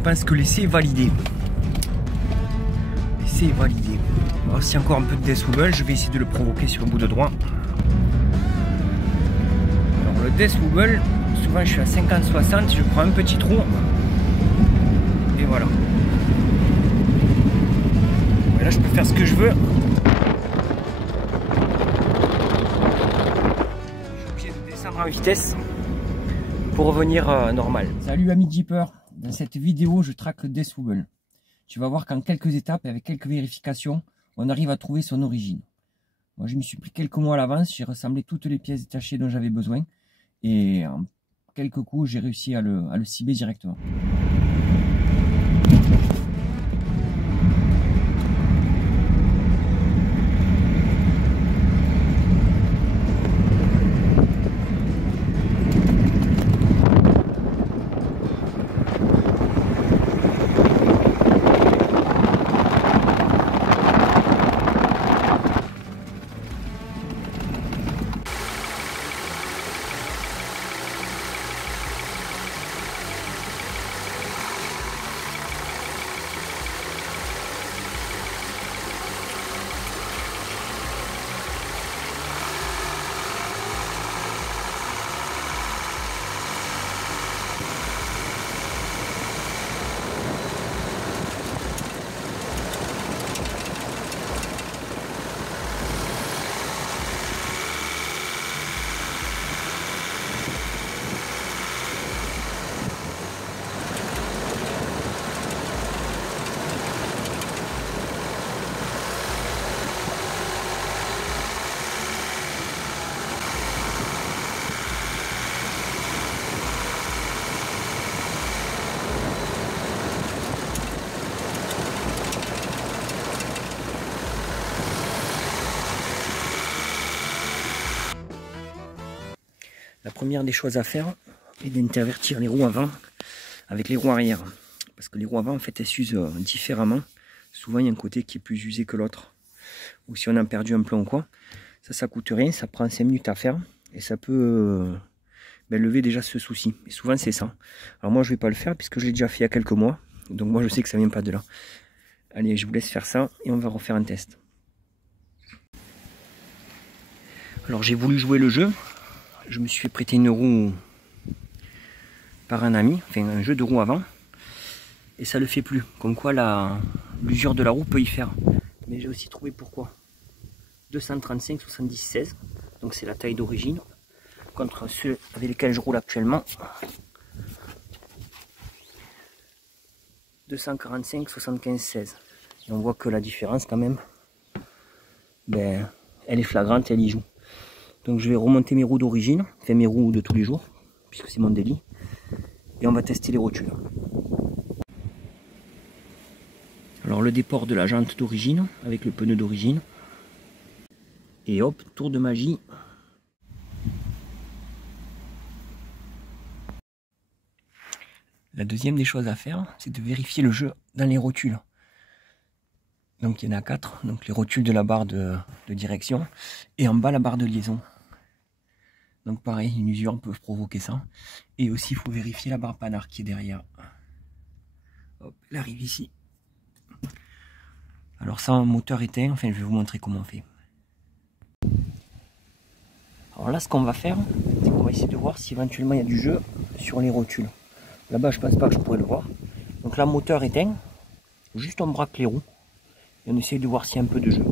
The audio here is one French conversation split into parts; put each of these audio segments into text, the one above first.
pense que l'essai est validé. L'essai est validé. Alors, s'il y a encore un peu de death wobble, je vais essayer de le provoquer sur le bout de droit. Alors le death wobble, souvent je suis à 50-60, je prends un petit trou. Et voilà. Et là je peux faire ce que je veux. Je suis obligé de descendre en vitesse pour revenir normal. Salut amis Jeeper, dans cette vidéo je traque le death wobble. Tu vas voir qu'en quelques étapes, avec quelques vérifications, on arrive à trouver son origine. Moi je m'y suis pris quelques mois à l'avance, j'ai rassemblé toutes les pièces détachées dont j'avais besoin. Et en quelques coups j'ai réussi à le cibler directement. La première des choses à faire est d'intervertir les roues avant avec les roues arrière. Parce que les roues avant en fait elles s'usent différemment. Souvent il y a un côté qui est plus usé que l'autre. Ou si on a perdu un plomb ou quoi, ça coûte rien, ça prend 5 minutes à faire. Et ça peut lever déjà ce souci. Et souvent c'est ça. Alors moi je vais pas le faire puisque je l'ai déjà fait il y a quelques mois. Donc moi je sais que ça vient pas de là. Allez, je vous laisse faire ça et on va refaire un test. Alors j'ai voulu jouer le jeu. Je me suis fait prêter une roue par un ami, enfin un jeu de roue avant, et ça le fait plus. Comme quoi l'usure de la roue peut y faire. Mais j'ai aussi trouvé pourquoi. 235 70 16, donc c'est la taille d'origine, contre ceux avec lesquels je roule actuellement. 245 75 16. Et on voit que la différence quand même, elle est flagrante, elle y joue. Donc je vais remonter mes roues d'origine, enfin mes roues de tous les jours, puisque c'est mon délit. Et on va tester les rotules. Alors le déport de la jante d'origine, avec le pneu d'origine. Et hop, tour de magie. La deuxième des choses à faire, c'est de vérifier le jeu dans les rotules. Donc il y en a 4, donc les rotules de la barre de direction, et en bas la barre de liaison. Donc pareil, une usure peut provoquer ça. Et aussi il faut vérifier la barre panard qui est derrière. Hop, elle arrive ici. Alors ça, un moteur éteint, enfin je vais vous montrer comment on fait. Alors là ce qu'on va faire, c'est qu'on va essayer de voir si éventuellement il y a du jeu sur les rotules. Là-bas je pense pas que je pourrais le voir. Donc là moteur éteint, juste on braque les roues. Et on essaye de voir s'il y a un peu de jeu.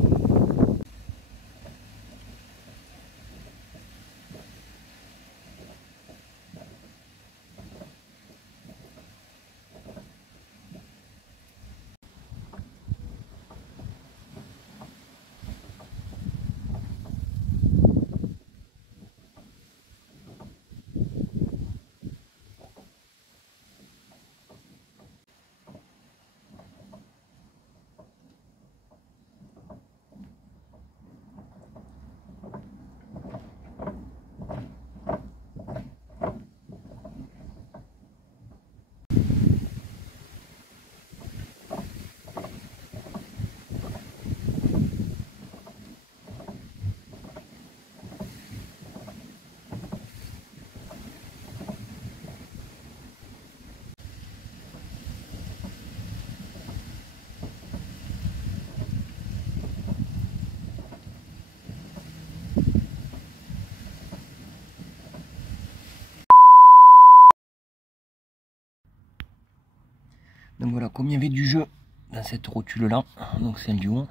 Voilà, comme il y avait du jeu dans cette rotule là, donc celle du haut,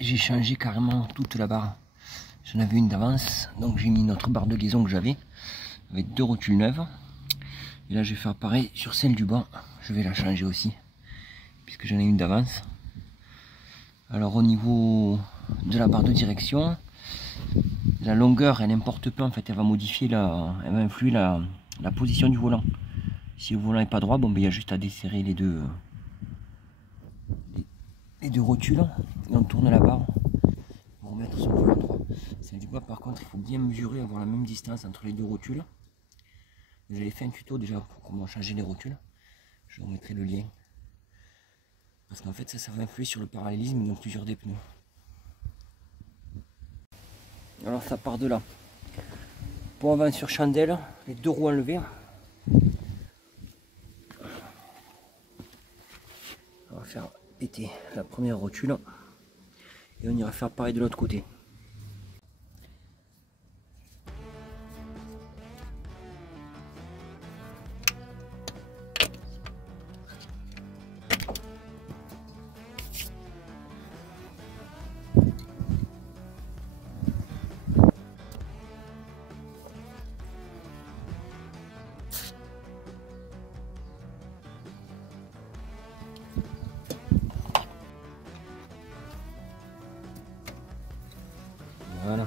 j'ai changé carrément toute la barre. J'en avais une d'avance, donc j'ai mis notre barre de liaison que j'avais avec 2 rotules neuves. Et là je vais faire pareil sur celle du bas, je vais la changer aussi puisque j'en ai une d'avance. Alors au niveau de la barre de direction, la longueur elle n'importe pas en fait, elle va modifier elle va influer la position du volant. Si le volant n'est pas droit, bon ben il y a juste à desserrer les deux rotules et on tourne la barre pour remettre son volant droit. Celle du bas par contre il faut bien mesurer, avoir la même distance entre les 2 rotules. J'avais fait un tuto déjà pour comment changer les rotules. Je vous mettrai le lien. Parce qu'en fait ça va influer sur le parallélisme donc l'usure des pneus. Alors ça part de là. Pour avant sur chandelle, les 2 roues enlevées. On va faire péter la première rotule. Et on ira faire pareil de l'autre côté. Voilà.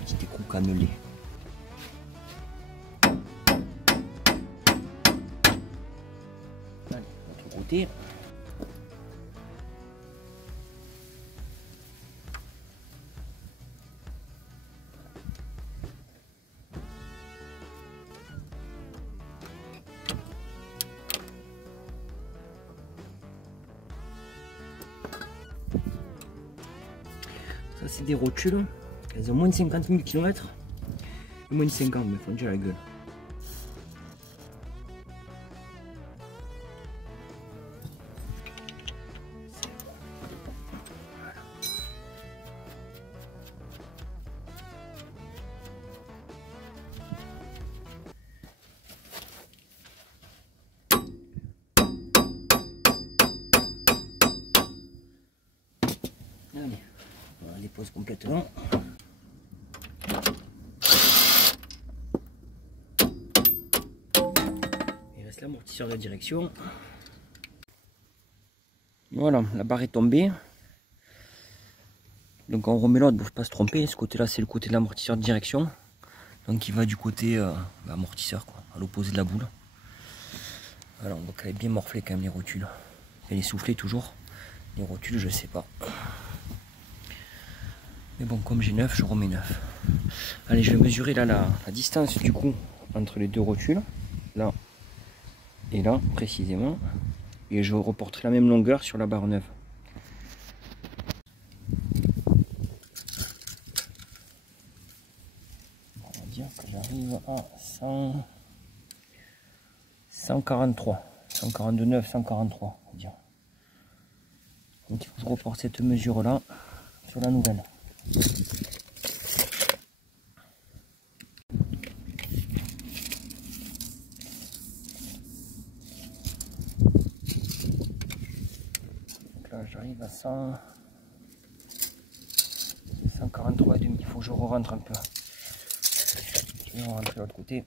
Petit écrou cannelé. Allez, l'autre côté. Ça c'est des rotules, elles ont moins de 50 000 km et moins de 50, mais font déjà la gueule. Allez, on la dépose complètement. Il reste l'amortisseur de direction. Voilà, la barre est tombée. Donc on remet l'autre pour ne pas se tromper. Ce côté là c'est le côté de l'amortisseur de direction. Donc il va du côté amortisseur, quoi, à l'opposé de la boule. Alors donc elle est bien morflée quand même les rotules. Elle est soufflée toujours. Les rotules je sais pas. Mais bon, comme j'ai 9, je remets 9. Allez, je vais mesurer là la distance du coup entre les 2 rotules. Là et là, précisément. Et je reporterai la même longueur sur la barre neuve. On va dire que j'arrive à 143. 142,9, 143, on va dire. Donc il faut que je reporte cette mesure là sur la nouvelle. Donc là j'arrive à 143,5. Il faut que je re-rentre un peu. Je vais rentrer de l'autre côté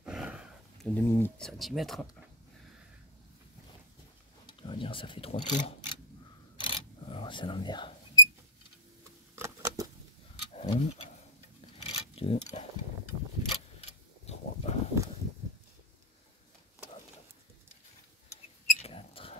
de demi-centimètre. On va dire ça fait 3 tours. Alors c'est l'envers. 1, 2, 3, 4.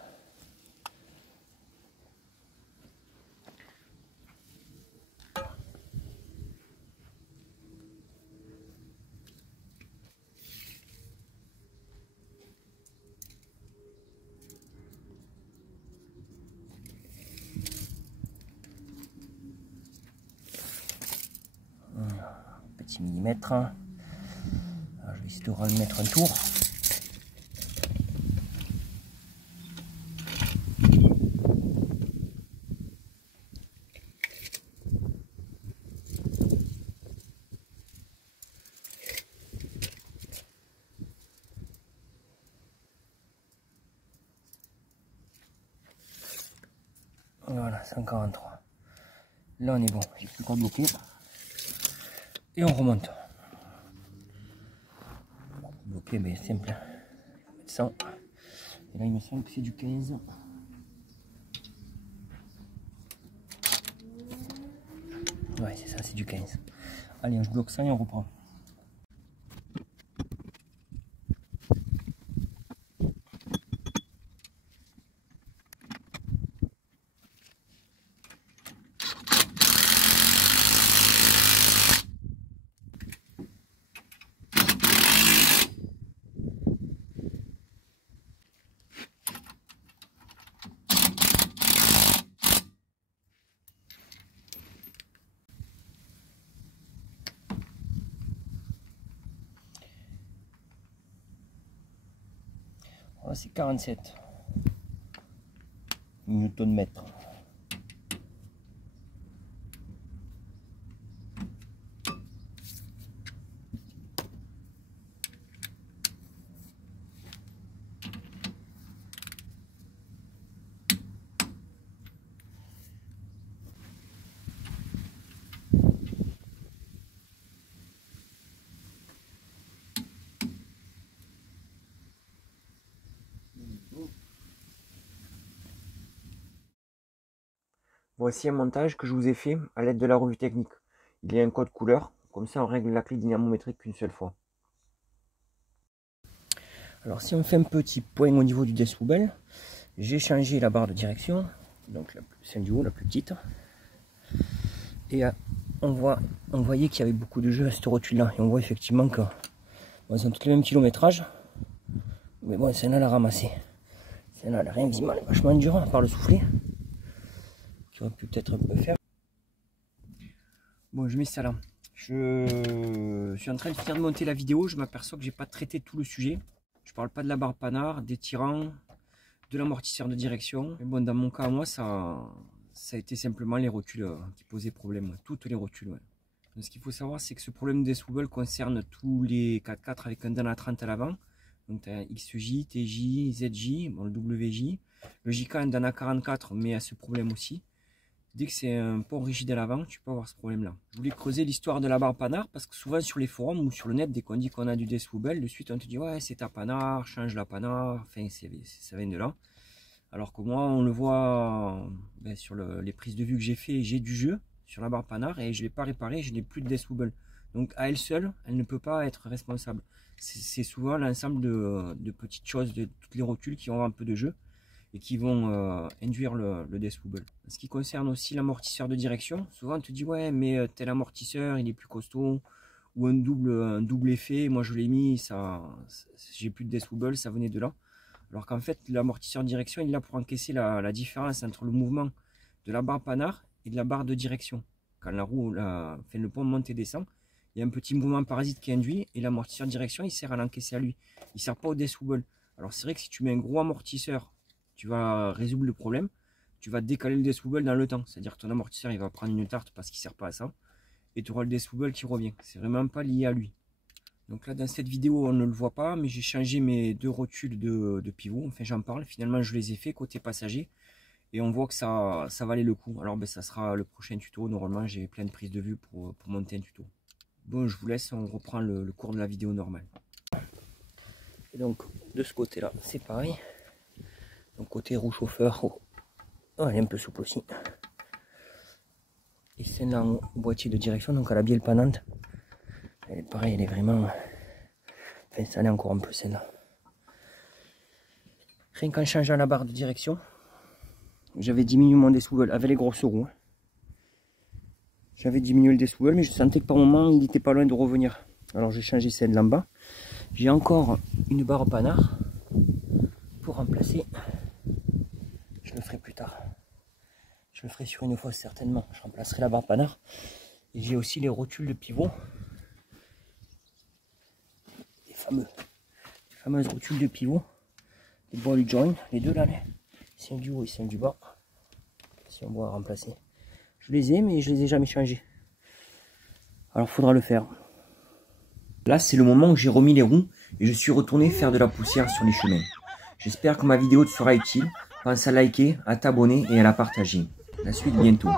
Petit millimètre. Alors, je vais essayer de remettre un tour. Voilà, 143. Là on est bon, j'ai plus qu'à bloquer. Et on remonte. Bloquer, mais simple. 100. Et là il me semble que c'est du 15. Ouais, c'est ça, c'est du 15. Allez, je bloque ça et on reprend. Voilà, c'est 47 Newton-mètre. Voici un montage que je vous ai fait à l'aide de la revue technique. Il y a un code couleur, comme ça on règle la clé dynamométrique qu'une seule fois. Alors si on fait un petit point au niveau du Deathwobble, j'ai changé la barre de direction, donc celle du haut, la plus petite. Et on voyait qu'il y avait beaucoup de jeux à cette rotule là. Et on voit effectivement que bon, ils ont tous les mêmes kilométrages. Mais bon, celle-là, elle a ramassé. Celle-là, elle a rien visiblement, elle est vachement dure, à part le soufflet. Qui aurait pu peut-être un peu faire. Bon, je mets ça là. Je suis en train de finir de monter la vidéo. Je m'aperçois que j'ai pas traité tout le sujet. Je parle pas de la barre panard, des tirants, de l'amortisseur de direction. Mais bon, dans mon cas, moi, ça a été simplement les rotules qui posaient problème. Toutes les rotules. Ouais. Donc, ce qu'il faut savoir, c'est que ce problème des Deathwobble concerne tous les 4x4 avec un Dana 30 à l'avant. Donc, tu as XJ, TJ, ZJ, bon, le WJ. Le JK, un Dana 44, mais a ce problème aussi. Dès que c'est un pont rigide à l'avant, tu peux avoir ce problème-là. Je voulais creuser l'histoire de la barre panard parce que souvent sur les forums ou sur le net, dès qu'on dit qu'on a du Deathwobble, de suite on te dit ouais, c'est ta panard, change la panard. Enfin, ça vient de là. Alors que moi, on le voit sur les prises de vue que j'ai fait, j'ai du jeu sur la barre panard et je ne l'ai pas réparé, je n'ai plus de Deathwobble. Donc à elle seule, elle ne peut pas être responsable. C'est souvent l'ensemble de petites choses, de toutes les rotules qui ont un peu de jeu et qui vont induire le Deathwobble. En ce qui concerne aussi l'amortisseur de direction, souvent on te dit ouais mais tel amortisseur il est plus costaud ou un double effet, moi je l'ai mis, j'ai plus de Deathwobble, ça venait de là. Alors qu'en fait l'amortisseur de direction il est là pour encaisser la différence entre le mouvement de la barre panard et de la barre de direction. Quand la roue, le pont monte et descend, il y a un petit mouvement parasite qui est induit et l'amortisseur de direction il sert à l'encaisser à lui, il ne sert pas au Deathwobble. Alors c'est vrai que si tu mets un gros amortisseur, tu vas résoudre le problème, tu vas décaler le Deathwobble dans le temps. C'est-à-dire que ton amortisseur il va prendre une tarte parce qu'il ne sert pas à ça. Et tu auras le Deathwobble qui revient. C'est vraiment pas lié à lui. Donc là dans cette vidéo on ne le voit pas, mais j'ai changé mes deux rotules de pivot. Enfin j'en parle, finalement je les ai fait côté passager. Et on voit que ça valait le coup. Alors ça sera le prochain tuto. Normalement j'ai plein de prises de vue pour monter un tuto. Bon je vous laisse, on reprend le cours de la vidéo normale. Et donc de ce côté là c'est pareil. Donc côté roue chauffeur, oh, elle est un peu souple aussi. Et celle-là en boîtier de direction, donc à la bielle panante. Elle est pareil, elle est vraiment... Enfin ça l'est encore un peu celle-là. Rien qu'en changeant la barre de direction, j'avais diminué mon Deathwobble avec les grosses roues. J'avais diminué le Deathwobble, mais je sentais que par moment il n'était pas loin de revenir. Alors j'ai changé celle là en bas. J'ai encore une barre panard pour remplacer. Je le ferai plus tard. Je le ferai sur une fosse certainement. Je remplacerai la barre panard. Et j'ai aussi les rotules de pivot. Les fameuses rotules de pivot. Les ball joint, les deux là. Celle du haut et celle du bas. Si on doit remplacer. Je les ai mais je les ai jamais changés. Alors faudra le faire. Là c'est le moment où j'ai remis les roues et je suis retourné faire de la poussière sur les chemins. J'espère que ma vidéo te sera utile. Pense à liker, à t'abonner et à la partager. La suite bientôt.